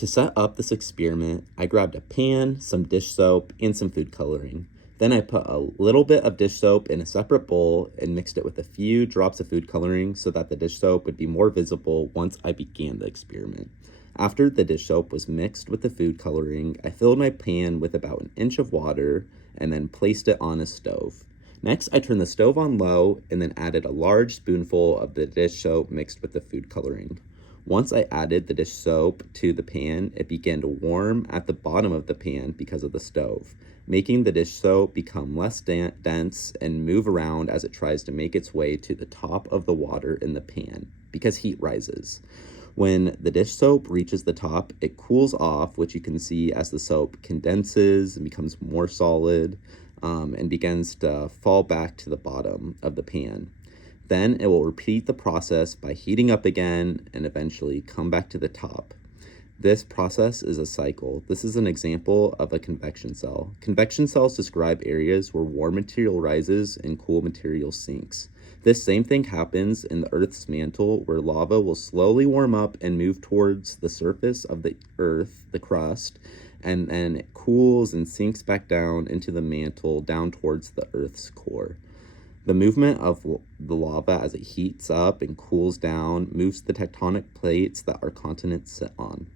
To set up this experiment, I grabbed a pan, some dish soap, and some food coloring. Then I put a little bit of dish soap in a separate bowl and mixed it with a few drops of food coloring so that the dish soap would be more visible once I began the experiment. After the dish soap was mixed with the food coloring, I filled my pan with about an inch of water and then placed it on a stove. Next, I turned the stove on low and then added a large spoonful of the dish soap mixed with the food coloring. Once I added the dish soap to the pan, it began to warm at the bottom of the pan because of the stove, making the dish soap become less dense and move around as it tries to make its way to the top of the water in the pan because heat rises. When the dish soap reaches the top, it cools off, which you can see as the soap condenses and becomes more solid and begins to fall back to the bottom of the pan. Then it will repeat the process by heating up again and eventually come back to the top. This process is a cycle. This is an example of a convection cell. Convection cells describe areas where warm material rises and cool material sinks. This same thing happens in the Earth's mantle, where lava will slowly warm up and move towards the surface of the Earth, the crust, and then it cools and sinks back down into the mantle, down towards the Earth's core. The movement of the lava as it heats up and cools down moves the tectonic plates that our continents sit on.